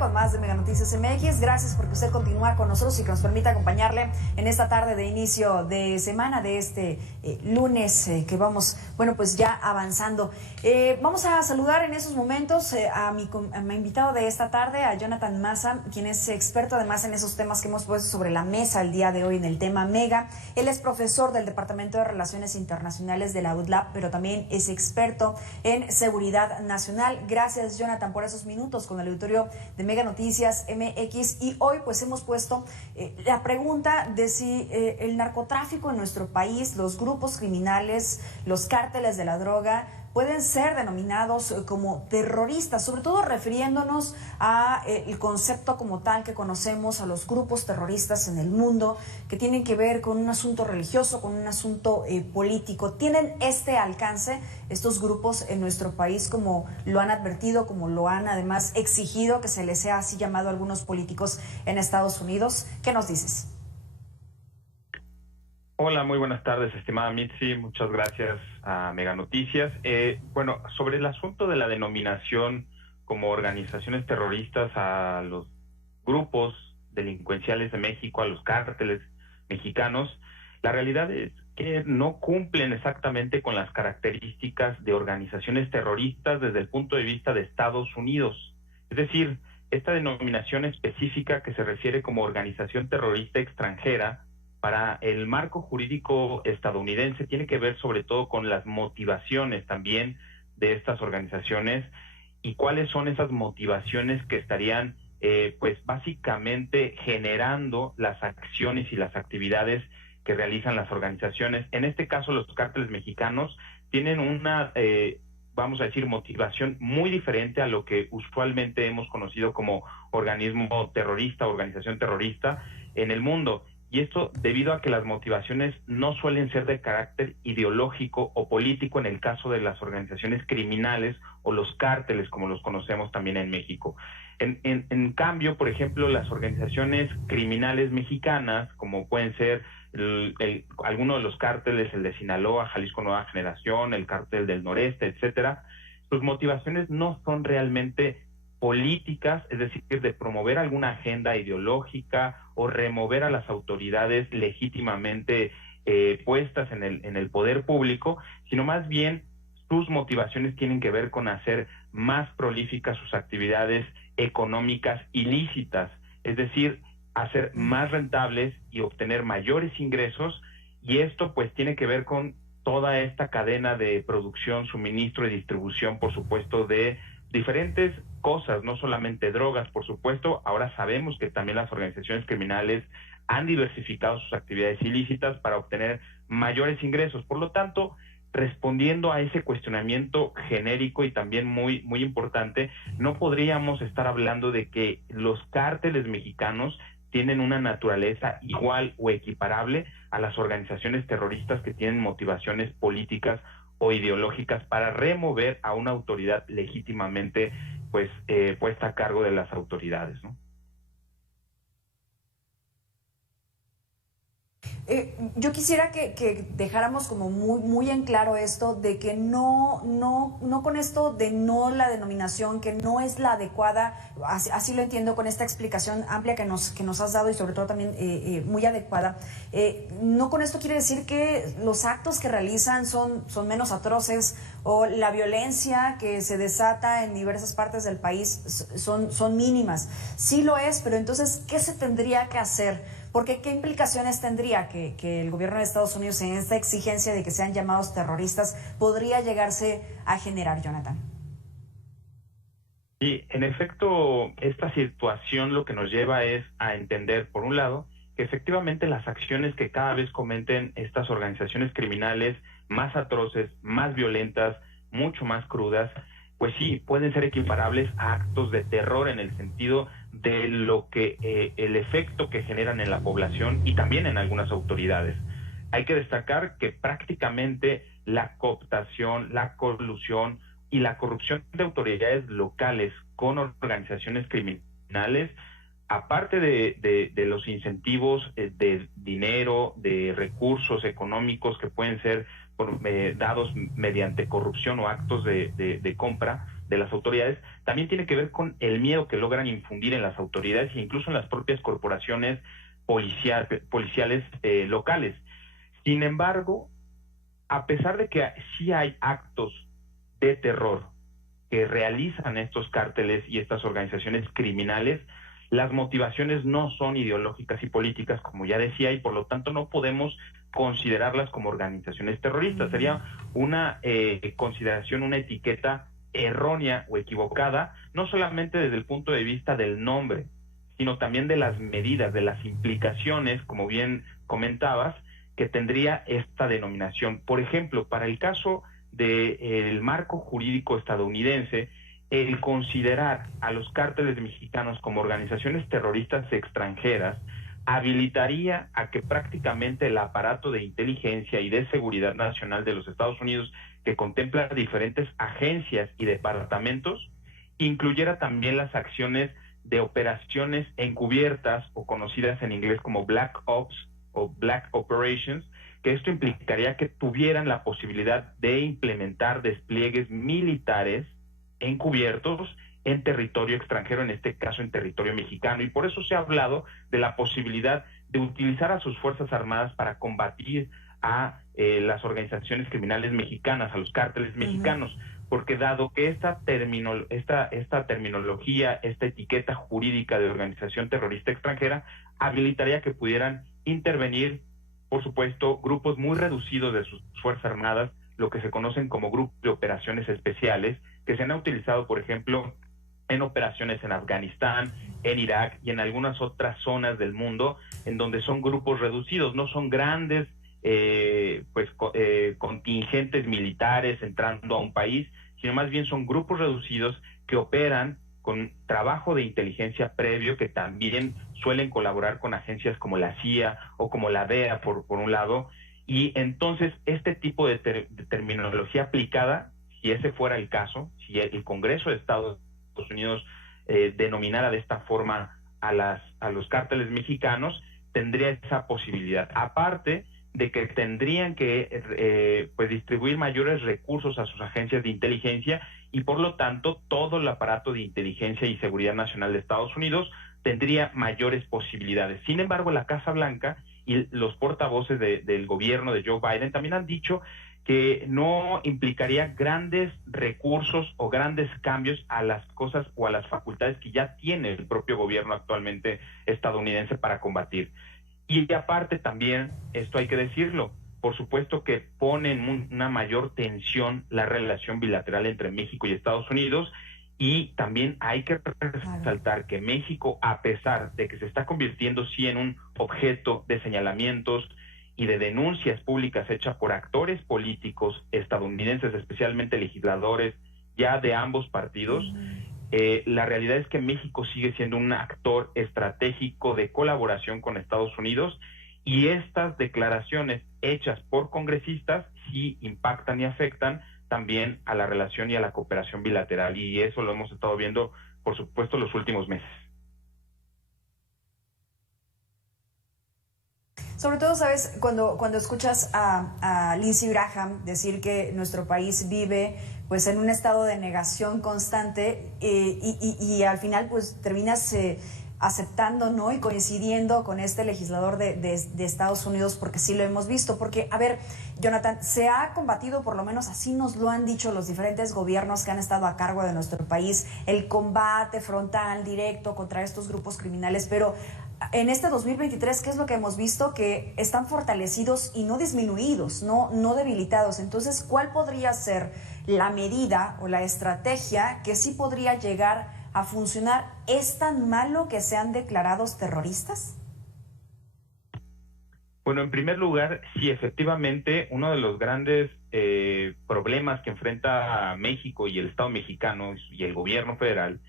con más de Mega Noticias MX. Gracias porque usted continúa con nosotros y que nos permita acompañarle en esta tarde de inicio de semana de este lunes que vamos, bueno, pues ya avanzando. Vamos a saludar en esos momentos a mi invitado de esta tarde, a Jonathan Maza, quien es experto además en esos temas que hemos puesto sobre la mesa el día de hoy en el tema Mega. Él es profesor del Departamento de Relaciones Internacionales de la UDLAP, pero también es experto en seguridad nacional. Gracias, Jonathan, por esos minutos con el auditorio de Mega Noticias MX. Y hoy pues hemos puesto la pregunta de si el narcotráfico en nuestro país, los grupos criminales, los cárteles de la droga, pueden ser denominados como terroristas, sobre todo refiriéndonos a el concepto como tal que conocemos a los grupos terroristas en el mundo, que tienen que ver con un asunto religioso, con un asunto político. ¿Tienen este alcance estos grupos en nuestro país, como lo han advertido, como lo han además exigido que se les sea así llamado a algunos políticos en Estados Unidos? ¿Qué nos dices? Hola, muy buenas tardes, estimada Mitzi. Muchas gracias a Mega Noticias. Bueno, sobre el asunto de la denominación como organizaciones terroristas a los grupos delincuenciales de México, a los cárteles mexicanos, la realidad es que no cumplen exactamente con las características de organizaciones terroristas desde el punto de vista de Estados Unidos. Es decir, esta denominación específica que se refiere como organización terrorista extranjera, para el marco jurídico estadounidense tiene que ver sobre todo con las motivaciones también de estas organizaciones y cuáles son esas motivaciones que estarían pues básicamente generando las acciones y las actividades que realizan las organizaciones. En este caso los cárteles mexicanos tienen una vamos a decir motivación muy diferente a lo que usualmente hemos conocido como organismo terrorista, organización terrorista en el mundo. Y esto debido a que las motivaciones no suelen ser de carácter ideológico o político en el caso de las organizaciones criminales o los cárteles, como los conocemos también en México. En cambio, por ejemplo, las organizaciones criminales mexicanas, como pueden ser algunos de los cárteles, el de Sinaloa, Jalisco Nueva Generación, el cártel del Noreste, etcétera, sus motivaciones no son realmente políticas, es decir, de promover alguna agenda ideológica o remover a las autoridades legítimamente puestas en el poder público, sino más bien sus motivaciones tienen que ver con hacer más prolíficas sus actividades económicas ilícitas, es decir, hacer más rentables y obtener mayores ingresos, y esto pues tiene que ver con toda esta cadena de producción, suministro y distribución, por supuesto, de diferentes cosas, no solamente drogas, por supuesto. Ahora sabemos que también las organizaciones criminales han diversificado sus actividades ilícitas para obtener mayores ingresos. Por lo tanto, respondiendo a ese cuestionamiento genérico y también muy, muy importante, no podríamos estar hablando de que los cárteles mexicanos tienen una naturaleza igual o equiparable a las organizaciones terroristas que tienen motivaciones políticas o ideológicas para remover a una autoridad legítimamente pues puesta a cargo de las autoridades, ¿no? Yo quisiera que dejáramos como muy en claro esto de que no con esto de no la denominación, que no es la adecuada, así lo entiendo con esta explicación amplia que nos has dado y sobre todo también muy adecuada. No con esto quiere decir que los actos que realizan son menos atroces o la violencia que se desata en diversas partes del país son mínimas. Sí lo es, pero entonces, ¿qué se tendría que hacer? Porque ¿qué implicaciones tendría que el gobierno de Estados Unidos en esta exigencia de que sean llamados terroristas podría llegarse a generar, Jonathan? Y en efecto, esta situación lo que nos lleva es a entender, por un lado, que efectivamente las acciones que cada vez cometen estas organizaciones criminales más atroces, más violentas, mucho más crudas, pues sí, pueden ser equiparables a actos de terror en el sentido de lo que el efecto que generan en la población y también en algunas autoridades. Hay que destacar que prácticamente la cooptación, la colusión y la corrupción de autoridades locales con organizaciones criminales, aparte de los incentivos de dinero, de recursos económicos que pueden ser dados mediante corrupción o actos de compra, de las autoridades, también tiene que ver con el miedo que logran infundir en las autoridades e incluso en las propias corporaciones policiales locales. Sin embargo, a pesar de que sí hay actos de terror que realizan estos cárteles y estas organizaciones criminales, las motivaciones no son ideológicas y políticas, como ya decía, y por lo tanto no podemos considerarlas como organizaciones terroristas. Sería una consideración, una etiqueta errónea o equivocada, no solamente desde el punto de vista del nombre, sino también de las medidas, de las implicaciones, como bien comentabas, que tendría esta denominación. Por ejemplo, para el caso del marco jurídico estadounidense, el considerar a los cárteles mexicanos como organizaciones terroristas extranjeras habilitaría a que prácticamente el aparato de inteligencia y de seguridad nacional de los Estados Unidos, que contempla diferentes agencias y departamentos, incluyera también las acciones de operaciones encubiertas o conocidas en inglés como Black Ops o Black Operations, que esto implicaría que tuvieran la posibilidad de implementar despliegues militares encubiertos en territorio extranjero, en este caso en territorio mexicano, y por eso se ha hablado de la posibilidad de utilizar a sus Fuerzas Armadas para combatir a las organizaciones criminales mexicanas, a los cárteles mexicanos, porque dado que esta terminología, esta etiqueta jurídica de organización terrorista extranjera, habilitaría que pudieran intervenir, por supuesto, grupos muy reducidos de sus Fuerzas Armadas, lo que se conocen como grupos de operaciones especiales, que se han utilizado, por ejemplo, en operaciones en Afganistán, en Irak y en algunas otras zonas del mundo, en donde son grupos reducidos, no son grandes contingentes militares entrando a un país, sino más bien son grupos reducidos que operan con trabajo de inteligencia previo, que también suelen colaborar con agencias como la CIA o como la DEA, por un lado, y entonces este tipo de terminología aplicada, si ese fuera el caso, si el Congreso de Estados Unidos denominara de esta forma a los cárteles mexicanos, tendría esa posibilidad. Aparte de que tendrían que distribuir mayores recursos a sus agencias de inteligencia y por lo tanto todo el aparato de inteligencia y seguridad nacional de Estados Unidos tendría mayores posibilidades. Sin embargo, la Casa Blanca y los portavoces del gobierno de Joe Biden también han dicho que no implicaría grandes recursos o grandes cambios a las cosas o a las facultades que ya tiene el propio gobierno actualmente estadounidense para combatir. Y aparte también, esto hay que decirlo, por supuesto que pone en una mayor tensión la relación bilateral entre México y Estados Unidos, y también hay que resaltar que México, a pesar de que se está convirtiendo sí en un objeto de señalamientos y de denuncias públicas hechas por actores políticos estadounidenses, especialmente legisladores ya de ambos partidos, la realidad es que México sigue siendo un actor estratégico de colaboración con Estados Unidos, y estas declaraciones hechas por congresistas sí impactan y afectan también a la relación y a la cooperación bilateral, y eso lo hemos estado viendo, por supuesto, los últimos meses. Sobre todo, ¿sabes? Cuando escuchas a Lindsey Graham decir que nuestro país vive pues en un estado de negación constante y al final pues terminas aceptando, ¿no? Y coincidiendo con este legislador de Estados Unidos, porque sí lo hemos visto. Porque, a ver, Jonathan, se ha combatido, por lo menos así nos lo han dicho los diferentes gobiernos que han estado a cargo de nuestro país, el combate frontal, directo contra estos grupos criminales, pero en este 2023, ¿qué es lo que hemos visto? Que están fortalecidos y no disminuidos, no debilitados. Entonces, ¿cuál podría ser la medida o la estrategia que sí podría llegar a funcionar? ¿Es tan malo que sean declarados terroristas? Bueno, en primer lugar, sí, efectivamente, uno de los grandes problemas que enfrenta México y el Estado mexicano y el gobierno federal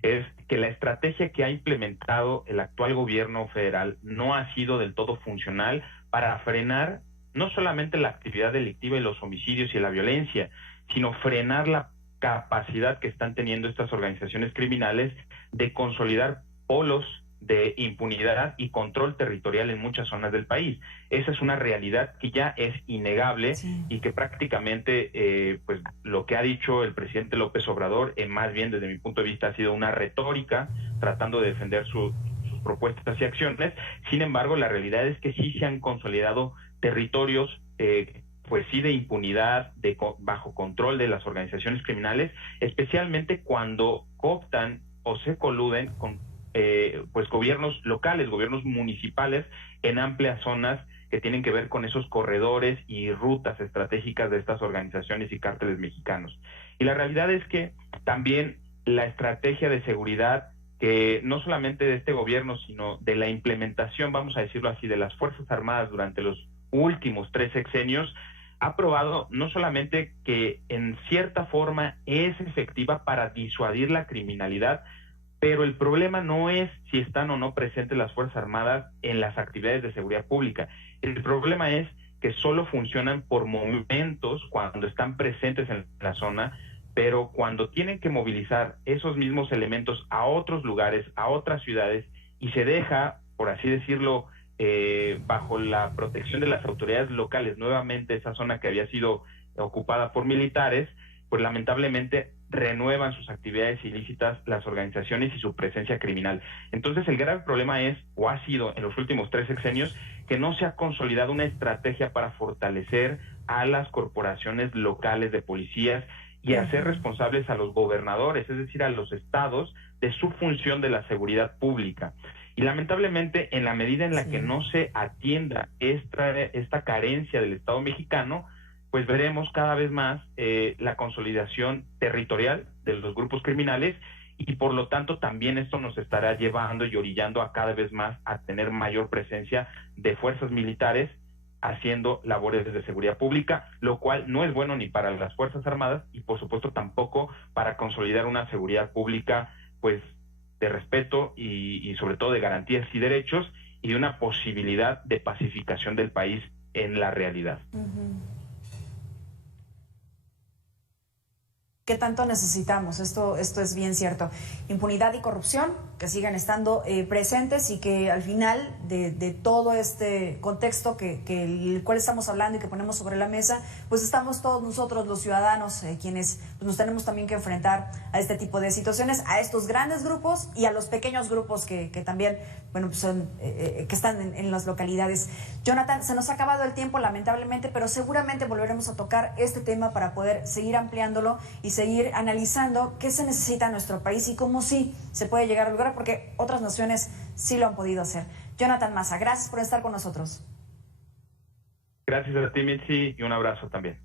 es que la estrategia que ha implementado el actual gobierno federal no ha sido del todo funcional para frenar no solamente la actividad delictiva y los homicidios y la violencia, sino frenar la capacidad que están teniendo estas organizaciones criminales de consolidar polos de impunidad y control territorial en muchas zonas del país. Esa es una realidad que ya es innegable, sí, y que prácticamente pues lo que ha dicho el presidente López Obrador, más bien desde mi punto de vista ha sido una retórica tratando de defender sus propuestas y acciones. Sin embargo, la realidad es que sí se han consolidado territorios pues sí de impunidad, bajo control de las organizaciones criminales, especialmente cuando cooptan o se coluden con pues gobiernos locales, gobiernos municipales en amplias zonas que tienen que ver con esos corredores y rutas estratégicas de estas organizaciones y cárteles mexicanos. Y la realidad es que también la estrategia de seguridad, que no solamente de este gobierno, sino de la implementación, vamos a decirlo así, de las Fuerzas Armadas durante los últimos 3 sexenios, ha probado no solamente que en cierta forma es efectiva para disuadir la criminalidad, pero el problema no es si están o no presentes las Fuerzas Armadas en las actividades de seguridad pública. El problema es que solo funcionan por momentos cuando están presentes en la zona, pero cuando tienen que movilizar esos mismos elementos a otros lugares, a otras ciudades, y se deja, por así decirlo, bajo la protección de las autoridades locales, nuevamente esa zona que había sido ocupada por militares, pues lamentablemente renuevan sus actividades ilícitas las organizaciones y su presencia criminal. Entonces el grave problema es, o ha sido en los últimos 3 sexenios, que no se ha consolidado una estrategia para fortalecer a las corporaciones locales de policías y hacer responsables a los gobernadores, es decir, a los estados, de su función de la seguridad pública. Y lamentablemente, en la medida en la que no se atienda esta carencia del Estado mexicano, pues veremos cada vez más la consolidación territorial de los grupos criminales, y por lo tanto también esto nos estará llevando y orillando a cada vez más a tener mayor presencia de fuerzas militares haciendo labores de seguridad pública, lo cual no es bueno ni para las Fuerzas Armadas y por supuesto tampoco para consolidar una seguridad pública pues de respeto y sobre todo de garantías y derechos, y de una posibilidad de pacificación del país en la realidad. ¿Qué tanto necesitamos? Esto es bien cierto. Impunidad y corrupción que sigan estando presentes, y que al final de todo este contexto el cual estamos hablando y que ponemos sobre la mesa, pues estamos todos nosotros los ciudadanos quienes pues, nos tenemos también que enfrentar a este tipo de situaciones, a estos grandes grupos y a los pequeños grupos que también, bueno, pues son que están en las localidades. Jonathan, se nos ha acabado el tiempo lamentablemente, pero seguramente volveremos a tocar este tema para poder seguir ampliándolo y seguir analizando qué se necesita en nuestro país y cómo sí se puede llegar a lograr, porque otras naciones sí lo han podido hacer. Jonathan Maza, gracias por estar con nosotros. Gracias a ti, Mitzi, y un abrazo también.